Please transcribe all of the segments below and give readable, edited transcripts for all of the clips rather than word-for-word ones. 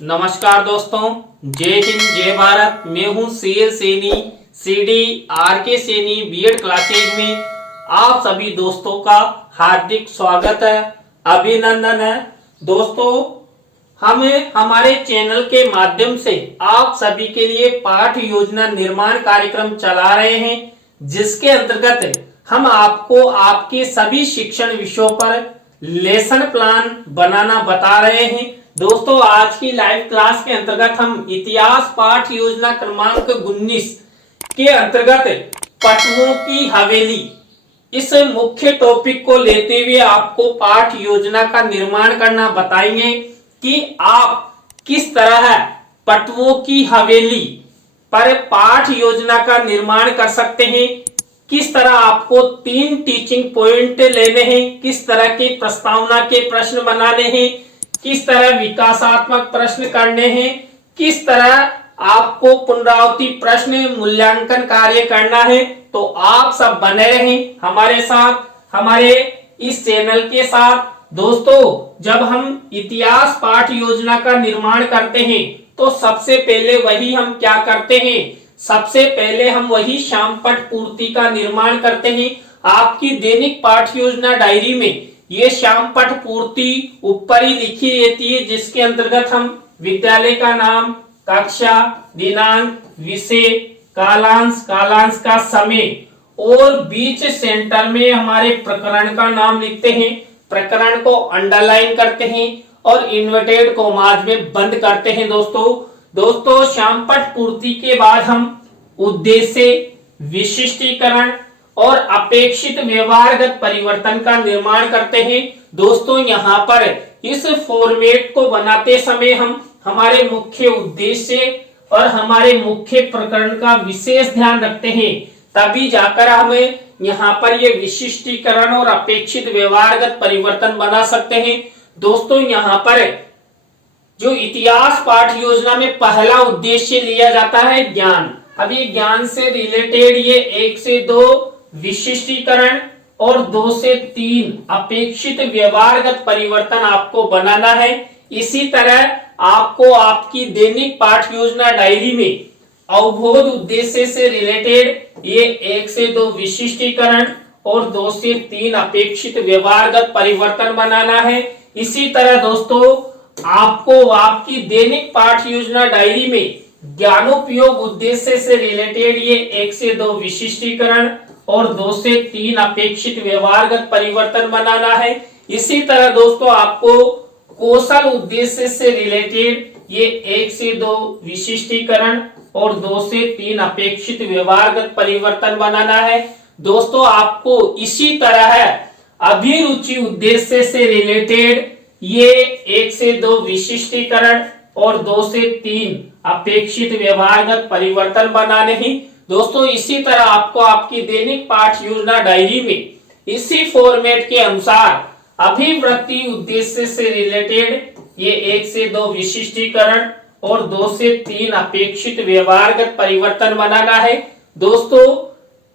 नमस्कार दोस्तों, जय हिंद जय भारत। मैं हूं CL Saini, CD RK Saini BEd classes में आप सभी दोस्तों का हार्दिक स्वागत है, अभिनंदन है। दोस्तों, हमें हमारे चैनल के माध्यम से आप सभी के लिए पाठ योजना निर्माण कार्यक्रम चला रहे हैं, जिसके अंतर्गत हम आपको आपके सभी शिक्षण विषयों पर लेसन प्लान बनाना बता रहे हैं। दोस्तों, आज की लाइव क्लास के अंतर्गत हम इतिहास पाठ योजना क्रमांक 19 के अंतर्गत पटवों की हवेली इस मुख्य टॉपिक को लेते हुए आपको पाठ योजना का निर्माण करना बताएंगे कि आप किस तरह पटवों की हवेली पर पाठ योजना का निर्माण कर सकते हैं, किस तरह आपको 3 टीचिंग पॉइंट लेने हैं, किस तरह की प्रस्तावना के प्रश्न बनाने हैं, किस तरह विकासात्मक प्रश्न करने हैं, किस तरह आपको पुनरावृत्ति प्रश्न मूल्यांकन कार्य करना है। तो आप सब बने रहें हमारे साथ, हमारे इस चैनल के साथ। दोस्तों, जब हम इतिहास पाठ योजना का निर्माण करते हैं तो सबसे पहले वही हम क्या करते हैं, सबसे पहले हम वही श्यामपट्ट पूर्ति का निर्माण करते हैं। आपकी दैनिक पाठ योजना डायरी में ये श्यामपट्ट पूर्ति ऊपर ही लिखी रहती है, जिसके अंतर्गत हम विद्यालय का नाम, कक्षा, दिनांक, विषय, कालांश, कालांश का समय और बीच सेंटर में हमारे प्रकरण का नाम लिखते हैं, प्रकरण को अंडरलाइन करते हैं और इन्वर्टेड कॉमास में बंद करते हैं। दोस्तों, श्यामपट्ट पूर्ति के बाद हम उद्देश्य, विशिष्टीकरण और अपेक्षित व्यवहारगत परिवर्तन का निर्माण करते हैं। दोस्तों, यहाँ पर इस फॉर्मेट को बनाते समय हम हमारे मुख्य उद्देश्य और हमारे मुख्य प्रकरण का विशेष ध्यान रखते हैं, तभी जाकर हमें यहाँ पर ये विशिष्टीकरण और अपेक्षित व्यवहारगत परिवर्तन बना सकते हैं। दोस्तों, यहाँ पर जो इतिहास पाठ योजना में पहला उद्देश्य लिया जाता है ज्ञान। अब ये ज्ञान से रिलेटेड ये 1 से 2 विशिष्टीकरण और 2 से 3 अपेक्षित व्यवहारगत परिवर्तन आपको बनाना है। इसी तरह आपको आपकी दैनिक पाठ योजना डायरी में अवबोध उद्देश्य से रिलेटेड ये 1 से 2 विशिष्टीकरण और 2 से 3 अपेक्षित व्यवहारगत परिवर्तन बनाना है। इसी तरह दोस्तों, आपको आपकी दैनिक पाठ योजना डायरी में ज्ञानोपयोग उद्देश्य से रिलेटेड ये 1 से 2 विशिष्टीकरण और 2 से 3 अपेक्षित व्यवहारगत परिवर्तन बनाना है। इसी तरह दोस्तों, आपको कौशल उद्देश्य से रिलेटेड ये 1 से 2 विशिष्टीकरण और 2 से 3 अपेक्षित व्यवहारगत परिवर्तन बनाना है। दोस्तों, आपको इसी तरह अभिरुचि उद्देश्य से रिलेटेड ये 1 से 2 विशिष्टीकरण और 2 से 3 अपेक्षित व्यवहारगत परिवर्तन बनाने हैं। दोस्तों, इसी तरह आपको आपकी दैनिक पाठ योजना डायरी में इसी फॉर्मेट के अनुसार अभिवृत्ति उद्देश्य से रिलेटेड ये 1 से 2 विशिष्टीकरण और 2 से 3 अपेक्षित व्यवहारगत परिवर्तन बनाना है। दोस्तों,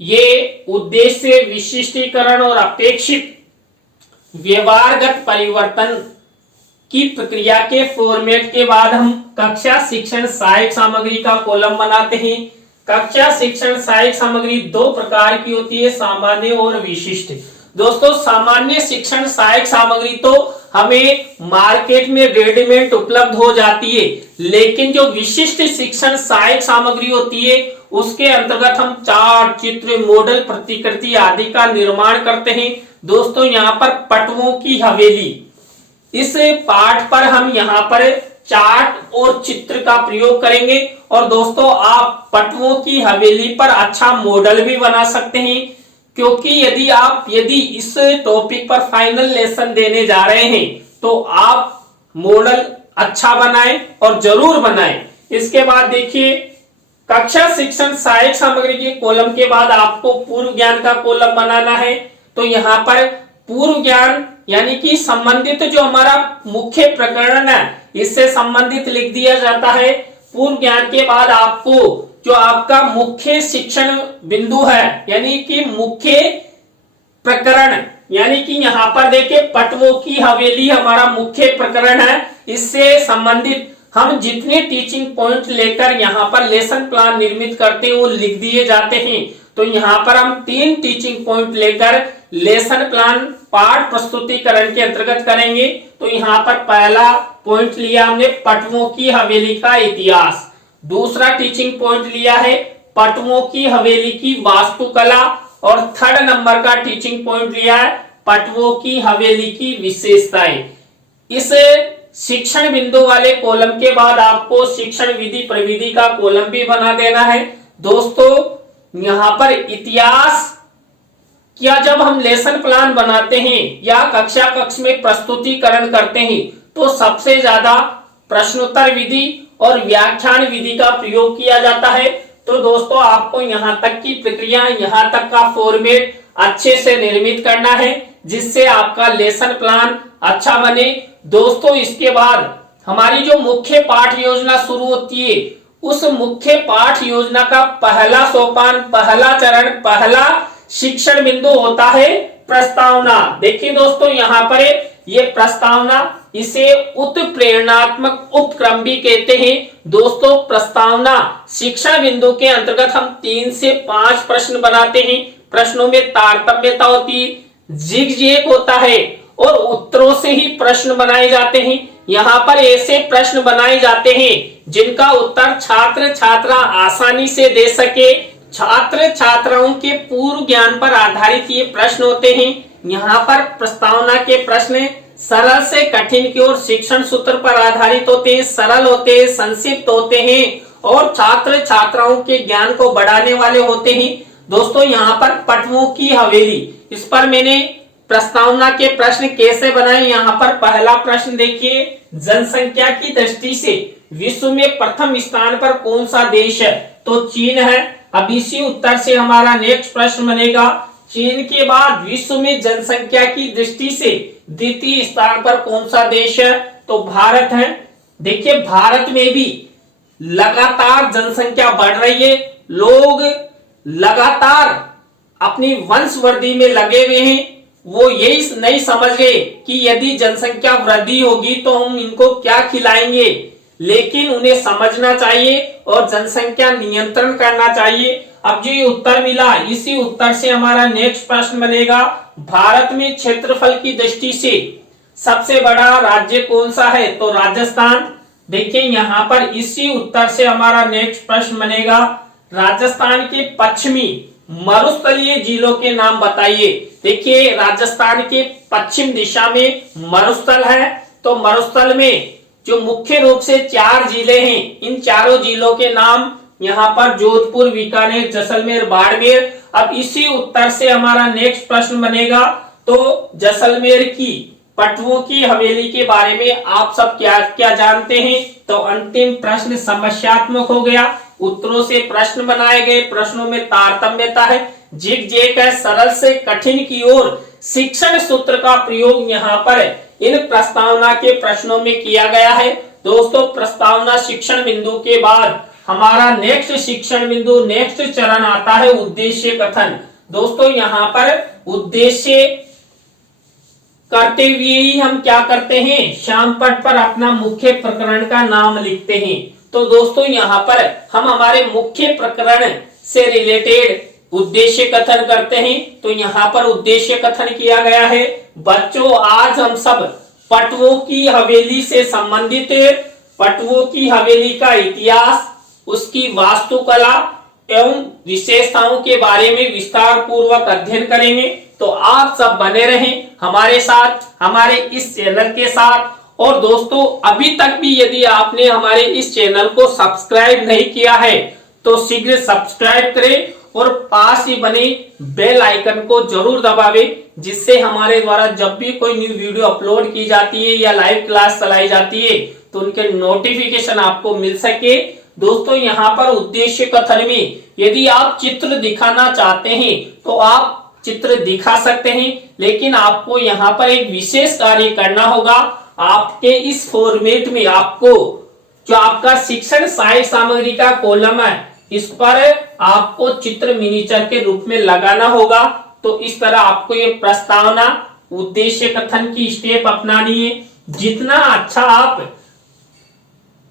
ये उद्देश्य, विशिष्टीकरण और अपेक्षित व्यवहारगत परिवर्तन की प्रक्रिया के फॉर्मेट के बाद हम कक्षा शिक्षण सहायक सामग्री का कॉलम बनाते हैं। कक्षा शिक्षण सहायक सामग्री 2 प्रकार की होती है, सामान्य और विशिष्ट। दोस्तों, सामान्य शिक्षण सहायक सामग्री तो हमें मार्केट में रेडीमेड उपलब्ध हो जाती है, लेकिन जो विशिष्ट शिक्षण सहायक सामग्री होती है उसके अंतर्गत हम चार्ट, चित्र, मॉडल, प्रतिकृति आदि का निर्माण करते हैं। दोस्तों, यहाँ पर पटवों की हवेली इस पाठ पर हम यहाँ पर चार्ट और चित्र का प्रयोग करेंगे। और दोस्तों, आप पटवों की हवेली पर अच्छा मॉडल भी बना सकते हैं, क्योंकि यदि इस टॉपिक पर फाइनल लेसन देने जा रहे हैं तो आप मॉडल अच्छा बनाएं और जरूर बनाएं। इसके बाद देखिए, कक्षा शिक्षण सहायक सामग्री के कॉलम के बाद आपको पूर्व ज्ञान का कॉलम बनाना है। तो यहाँ पर पूर्व ज्ञान यानी कि संबंधित जो हमारा मुख्य प्रकरण है इससे संबंधित लिख दिया जाता है। पूर्व ज्ञान के बाद आपको जो आपका मुख्य शिक्षण बिंदु है यानी कि मुख्य प्रकरण, यानी कि यहाँ पर देखिए पटवों की हवेली हमारा मुख्य प्रकरण है, इससे संबंधित हम जितने टीचिंग पॉइंट लेकर यहाँ पर लेसन प्लान निर्मित करते हैं वो लिख दिए जाते हैं। तो यहाँ पर हम 3 टीचिंग पॉइंट लेकर लेसन प्लान पाठ प्रस्तुतिकरण के अंतर्गत करेंगे। तो यहाँ पर पहला पॉइंट लिया हमने पटवों की हवेली का इतिहास, दूसरा टीचिंग पॉइंट लिया है पटवों की हवेली की वास्तुकला, और थर्ड नंबर का टीचिंग पॉइंट लिया है पटवों की हवेली की विशेषताएं। इस शिक्षण बिंदु वाले कॉलम के बाद आपको शिक्षण विधि प्रविधि का कॉलम भी बना देना है। दोस्तों यहाँ पर इतिहास क्या, जब हम लेसन प्लान बनाते हैं या कक्षा कक्ष में प्रस्तुतिकरण करते हैं तो सबसे ज्यादा प्रश्नोत्तर विधि और व्याख्यान विधि का प्रयोग किया जाता है। तो दोस्तों आपको यहाँ तक की प्रक्रिया, यहाँ तक का फॉर्मेट अच्छे से निर्मित करना है जिससे आपका लेसन प्लान अच्छा बने। दोस्तों इसके बाद हमारी जो मुख्य पाठ योजना शुरू होती है, उस मुख्य पाठ योजना का पहला सोपान, पहला चरण, पहला शिक्षण बिंदु होता है प्रस्तावना। देखिए दोस्तों यहाँ पर ये प्रस्तावना, इसे उत्प्रेरणात्मक उपक्रम भी कहते हैं। दोस्तों प्रस्तावना शिक्षण बिंदु के अंतर्गत हम 3 से 5 प्रश्न बनाते हैं। प्रश्नों में तारतम्यता होती है, जिग-जैग होता है और उत्तरों से ही प्रश्न बनाए जाते हैं। यहाँ पर ऐसे प्रश्न बनाए जाते हैं जिनका उत्तर छात्र छात्रा आसानी से दे सके। छात्र छात्राओं के पूर्व ज्ञान पर आधारित ये प्रश्न होते हैं। यहाँ पर प्रस्तावना के प्रश्न सरल से कठिन की ओर शिक्षण सूत्र पर आधारित होते हैं, सरल होते हैं, संक्षिप्त होते हैं और छात्र छात्राओं के ज्ञान को बढ़ाने वाले होते हैं। दोस्तों यहाँ पर पटवों की हवेली, इस पर मैंने प्रस्तावना के प्रश्न कैसे बनाए। यहाँ पर पहला प्रश्न देखिए, जनसंख्या की दृष्टि से विश्व में प्रथम स्थान पर कौन सा देश है? तो चीन है। अब इसी उत्तर से हमारा नेक्स्ट प्रश्न बनेगा, चीन के बाद विश्व में जनसंख्या की दृष्टि से द्वितीय स्थान पर कौन सा देश है? तो भारत है। देखिए भारत में भी लगातार जनसंख्या बढ़ रही है, लोग लगातार अपनी वंशवृद्धि में लगे हुए हैं। वो यही नहीं समझ गए कि यदि जनसंख्या वृद्धि होगी तो हम इनको क्या खिलाएंगे, लेकिन उन्हें समझना चाहिए और जनसंख्या नियंत्रण करना चाहिए। अब जो ये उत्तर मिला, इसी उत्तर से हमारा नेक्स्ट प्रश्न बनेगा, भारत में क्षेत्रफल की दृष्टि से सबसे बड़ा राज्य कौन सा है? तो राजस्थान। देखिए यहाँ पर इसी उत्तर से हमारा नेक्स्ट प्रश्न बनेगा, राजस्थान के पश्चिमी मरुस्थलीय जिलों के नाम बताइए। देखिए राजस्थान के पश्चिम दिशा में मरुस्थल है, तो मरुस्थल में जो मुख्य रूप से 4 जिले हैं, इन चारों जिलों के नाम यहाँ पर जोधपुर, बीकानेर, जैसलमेर, बाड़मेर। अब इसी उत्तर से हमारा नेक्स्ट प्रश्न बनेगा, तो जैसलमेर की पटवों की हवेली के बारे में आप सब क्या क्या जानते हैं? तो अंतिम प्रश्न समस्यात्मक हो गया, उत्तरों से प्रश्न बनाए गए, प्रश्नों में तारतम्यता है, जिग-जैग है, सरल से कठिन की ओर शिक्षण सूत्र का प्रयोग यहाँ पर इन प्रस्तावना के प्रश्नों में किया गया है। दोस्तों प्रस्तावना शिक्षण बिंदु के बाद हमारा नेक्स्ट शिक्षण बिंदु, नेक्स्ट चरण आता है उद्देश्य कथन। दोस्तों यहाँ पर उद्देश्य करते हुए ही हम क्या करते हैं, श्यामपट्ट पर अपना मुख्य प्रकरण का नाम लिखते हैं। तो दोस्तों यहाँ पर हम हमारे मुख्य प्रकरण से रिलेटेड उद्देश्य कथन करते हैं। तो यहाँ पर उद्देश्य कथन किया गया है, बच्चों आज हम सब पटवों की हवेली से संबंधित पटवों की हवेली का इतिहास, उसकी वास्तुकला एवं विशेषताओं के बारे में विस्तार पूर्वक अध्ययन करेंगे। तो आप सब बने रहें हमारे साथ, हमारे इस चैनल के साथ। और दोस्तों अभी तक भी यदि आपने हमारे इस चैनल को सब्सक्राइब नहीं किया है तो शीघ्र सब्सक्राइब करें और पास ही बने बेल आइकन को जरूर दबावे, जिससे हमारे द्वारा जब भी कोई न्यू वीडियो अपलोड की जाती है या लाइव क्लास चलाई जाती है तो उनके नोटिफिकेशन आपको मिल सके। दोस्तों यहाँ पर उद्देश्य कथन में यदि आप चित्र दिखाना चाहते हैं तो आप चित्र दिखा सकते हैं, लेकिन आपको यहाँ पर एक विशेष कार्य करना होगा। आपके इस फॉर्मेट में आपको जो आपका शिक्षण सहायक सामग्री का कॉलम है, इस पर आपको चित्र मिनीचर के रूप में लगाना होगा। तो इस तरह आपको ये प्रस्तावना उद्देश्य कथन की स्टेप अपनानी है। जितना अच्छा आप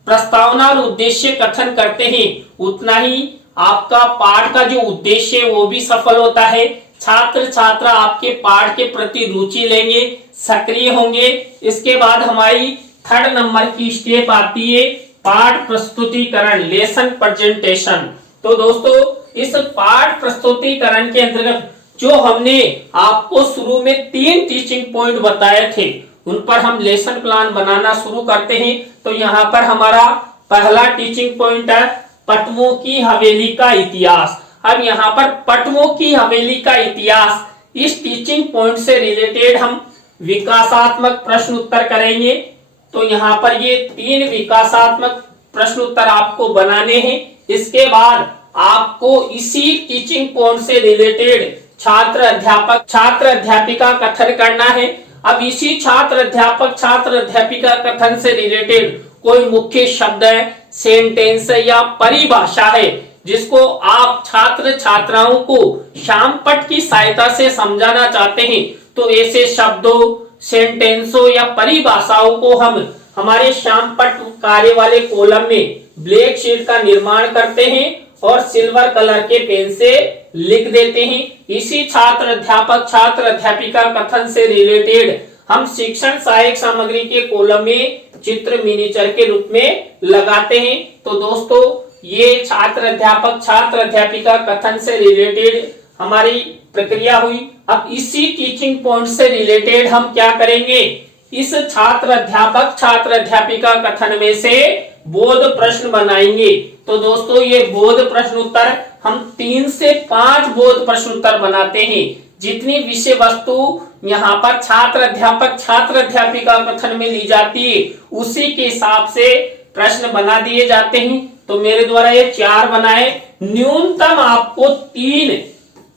प्रस्तावना और उद्देश्य कथन करते हैं उतना ही आपका पाठ का जो उद्देश्य है वो भी सफल होता है। छात्र छात्रा आपके पाठ के प्रति रुचि लेंगे, सक्रिय होंगे। इसके बाद हमारी 3rd नंबर की स्टेप आती है पाठ प्रस्तुतिकरण, लेसन प्रेजेंटेशन। तो दोस्तों इस पाठ प्रस्तुतिकरण के अंतर्गत जो हमने आपको शुरू में 3 टीचिंग पॉइंट बताए थे उन पर हम लेसन प्लान बनाना शुरू करते हैं। तो यहाँ पर हमारा पहला टीचिंग पॉइंट है पटवों की हवेली का इतिहास। अब यहाँ पर पटवों की हवेली का इतिहास, इस टीचिंग पॉइंट से रिलेटेड हम विकासात्मक प्रश्न उत्तर करेंगे। तो यहाँ पर ये 3 विकासात्मक प्रश्न उत्तर आपको बनाने हैं। इसके बाद आपको इसी टीचिंग पॉइंट से रिलेटेड छात्र अध्यापिका कथन करना है। अब इसी छात्र अध्यापिका कथन से रिलेटेड कोई मुख्य शब्द है, सेंटेंस है या परिभाषा है जिसको आप छात्र छात्राओं को शामपट की सहायता से समझाना चाहते हैं, तो ऐसे शब्दों, सेंटेंसों या परिभाषाओं को हम हमारे शामपट कार्य वाले कॉलम में ब्लैक शीट का निर्माण करते हैं और सिल्वर कलर के पेन से लिख देते हैं। इसी छात्र अध्यापिका कथन से रिलेटेड हम शिक्षण सहायक सामग्री के कॉलम में चित्र मिनीचर के रूप में लगाते हैं। तो दोस्तों ये छात्र अध्यापिका कथन से रिलेटेड हमारी प्रक्रिया हुई। अब इसी टीचिंग पॉइंट से रिलेटेड हम क्या करेंगे, इस छात्र अध्यापिका कथन में से बोध प्रश्न बनाएंगे। तो दोस्तों ये बोध प्रश्न उत्तर हम 3 से 5 बोध प्रश्न उत्तर बनाते हैं। जितनी विषय वस्तु यहाँ पर छात्र अध्यापिका कथन में ली जाती है उसी के हिसाब से प्रश्न बना दिए जाते हैं। तो मेरे द्वारा ये 4 बनाए, न्यूनतम आपको 3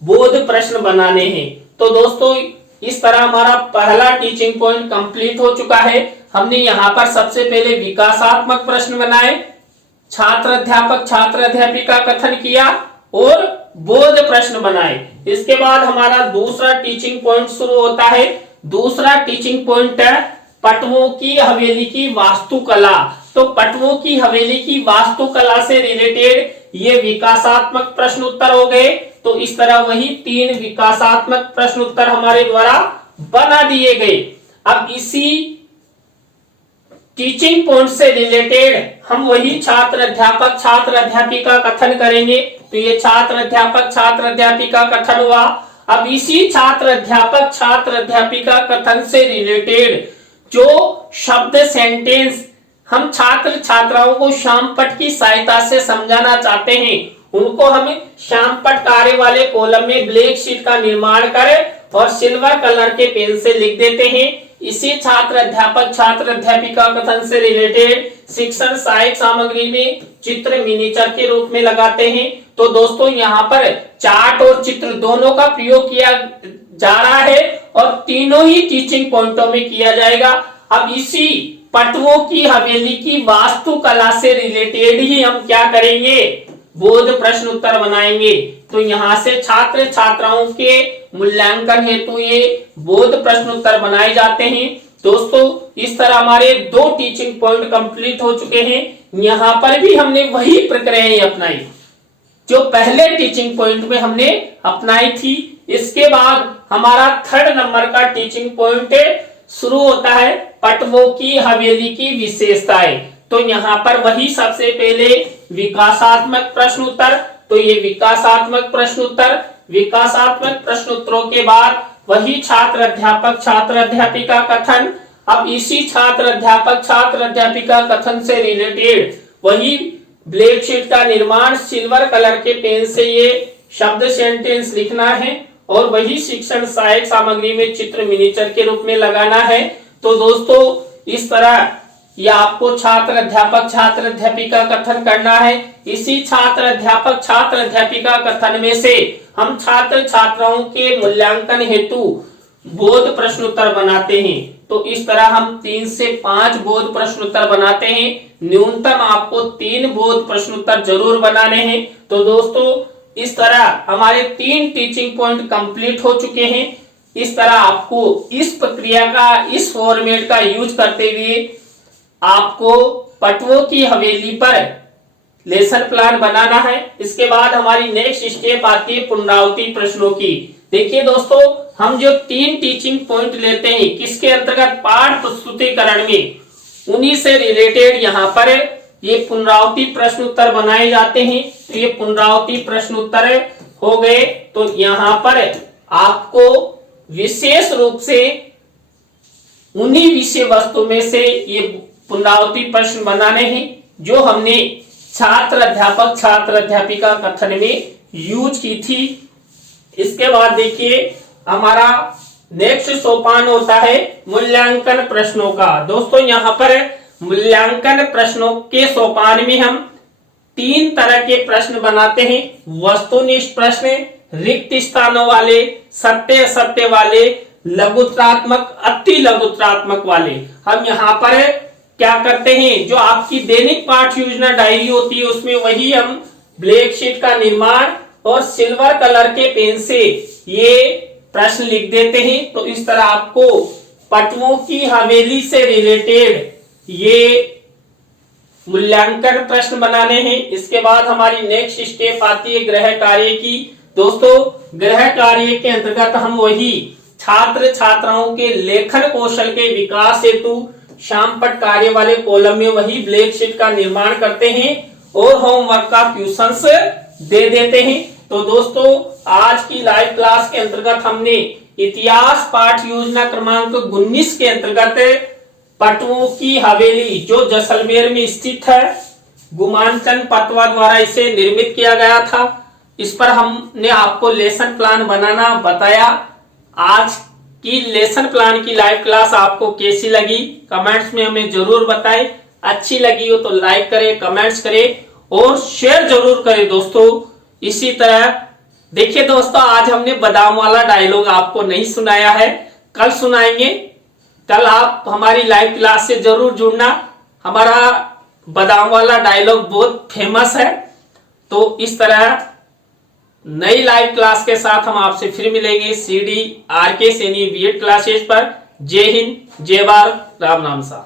बोध प्रश्न बनाने हैं। तो दोस्तों इस तरह हमारा पहला टीचिंग पॉइंट कंप्लीट हो चुका है। हमने यहाँ पर सबसे पहले विकासात्मक प्रश्न बनाए, छात्र अध्यापिका कथन किया और बोध प्रश्न बनाए। इसके बाद हमारा दूसरा टीचिंग पॉइंट शुरू होता है। दूसरा टीचिंग पॉइंट है पटवों की हवेली की वास्तुकला। तो पटवों की हवेली की वास्तुकला से रिलेटेड ये विकासात्मक प्रश्न उत्तर हो गए। तो इस तरह वही 3 विकासात्मक प्रश्न उत्तर हमारे द्वारा बना दिए गए। अब इसी टीचिंग पॉइंट से रिलेटेड हम वही छात्र अध्यापिका कथन करेंगे। तो ये छात्र अध्यापिका कथन हुआ। अब इसी छात्र अध्यापिका कथन से रिलेटेड जो शब्द, सेंटेंस हम छात्र छात्राओं को शामपट की सहायता से समझाना चाहते हैं उनको हम शामपट कार्य वाले कॉलम में ब्लैक शीट का निर्माण करें और सिल्वर कलर के पेन से लिख देते हैं। इसी छात्र अध्यापिका कथन से रिलेटेड शिक्षण सहायक सामग्री में चित्र मिनीचर के रूप में लगाते हैं। तो दोस्तों यहाँ पर चार्ट और चित्र दोनों का प्रयोग किया जा रहा है और तीनों ही टीचिंग पॉइंटों में किया जाएगा। अब इसी पटवों की हवेली की वास्तुकला से रिलेटेड ही हम क्या करेंगे, बोध प्रश्न उत्तर बनाएंगे। तो यहाँ से छात्र छात्राओं के मूल्यांकन हेतु ये बोध प्रश्न उत्तर बनाए जाते हैं। दोस्तों इस तरह हमारे 2 टीचिंग पॉइंट कंप्लीट हो चुके हैं। यहाँ पर भी हमने वही प्रक्रियाएं अपनाई जो पहले टीचिंग पॉइंट में हमने अपनाई थी। इसके बाद हमारा 3rd नंबर का टीचिंग पॉइंट शुरू होता है पटवों की हवेली की विशेषताएं। तो यहाँ पर वही सबसे पहले विकासात्मक प्रश्न उत्तर। तो ये विकासात्मक प्रश्न उत्तरों के बाद वही छात्र अध्यापिका कथन। अब इसी छात्र अध्यापिका कथन से रिलेटेड वही ब्लैक शीट का निर्माण, सिल्वर कलर के पेन से ये शब्द, सेंटेंस लिखना है और वही शिक्षण सहायक सामग्री में चित्र मिनीचर के रूप में लगाना है। तो दोस्तों इस तरह या आपको छात्र अध्यापिका कथन करना है। इसी छात्र अध्यापिका कथन में से हम छात्र छात्राओं के मूल्यांकन हेतु बोध प्रश्न उत्तर बनाते हैं। तो इस तरह हम 3 से 5 बोध प्रश्न उत्तर बनाते हैं। न्यूनतम आपको 3 बोध प्रश्न उत्तर जरूर बनाने हैं। तो दोस्तों इस तरह हमारे 3 टीचिंग पॉइंट कंप्लीट हो चुके हैं। इस तरह आपको इस प्रक्रिया का, इस फॉर्मेट का यूज करते हुए आपको पटवों की हवेली पर लेसन प्लान बनाना है। इसके बाद हमारी नेक्स्ट स्टेप आती है पुनरावृत्ति प्रश्नों की। देखिए दोस्तों, हम जो 3 टीचिंग पॉइंट लेते हैं किसके अंतर्गत, पाठ प्रस्तुतिकरण में, उन्हीं से रिलेटेड यहाँ पर ये पुनरावृत्ति प्रश्न उत्तर बनाए जाते हैं। तो ये पुनरावृत्ति प्रश्न उत्तर हो गए। तो यहाँ पर आपको विशेष रूप से उन्हीं विषय वस्तु में से ये पुनरावृत्ति प्रश्न बनाने हैं जो हमने छात्र अध्यापक छात्र अध्यापिका कथन में यूज की थी। इसके बाद देखिए हमारा नेक्स्ट सोपान होता है मूल्यांकन प्रश्नों का। दोस्तों यहाँ पर मूल्यांकन प्रश्नों के सोपान में हम 3 तरह के प्रश्न बनाते हैं। वस्तुनिष्ठ प्रश्न, रिक्त स्थानों वाले, सत्य असत्य वाले, लघुत्रात्मक अति लघुत्रात्मक वाले। हम यहाँ पर क्या करते हैं, जो आपकी दैनिक पाठ योजना डायरी होती है उसमें वही हम ब्लैक शीट का निर्माण और सिल्वर कलर के पेन से ये प्रश्न लिख देते हैं। तो इस तरह आपको पटवों की हवेली से रिलेटेड ये मूल्यांकन प्रश्न बनाने हैं। इसके बाद हमारी नेक्स्ट स्टेप आती है गृह कार्य की। दोस्तों गृह कार्य के अंतर्गत हम वही छात्र छात्राओं के लेखन कौशल के विकास हेतु शामपट कार्य वाले कॉलम में वही ब्लैक शीट का निर्माण करते हैं और होमवर्क का क्वेश्चंस दे देते हैं। तो दोस्तों आज की लाइव क्लास के अंतर्गत हमने इतिहास पाठ योजना क्रमांक 19 के अंतर्गत पटवों की हवेली जो जैसलमेर में स्थित है, गुमानचंद पटवा द्वारा इसे निर्मित किया गया था, इस पर हमने आपको लेसन प्लान बनाना बताया। आज की लेसन प्लान की लाइव क्लास आपको कैसी लगी कमेंट्स में हमें जरूर बताएं। अच्छी लगी हो तो लाइक करें, कमेंट्स करें और शेयर जरूर करें दोस्तों। इसी तरह देखिए दोस्तों, आज हमने बादाम वाला डायलॉग आपको नहीं सुनाया है, कल सुनाएंगे। कल आप हमारी लाइव क्लास से जरूर जुड़ना। हमारा बादाम वाला डायलॉग बहुत फेमस है। तो इस तरह नई लाइव क्लास के साथ हम आपसे फिर मिलेंगे CD RK Saini BEd classes पर। जय हिंद, जय भारत, राम नाम सा।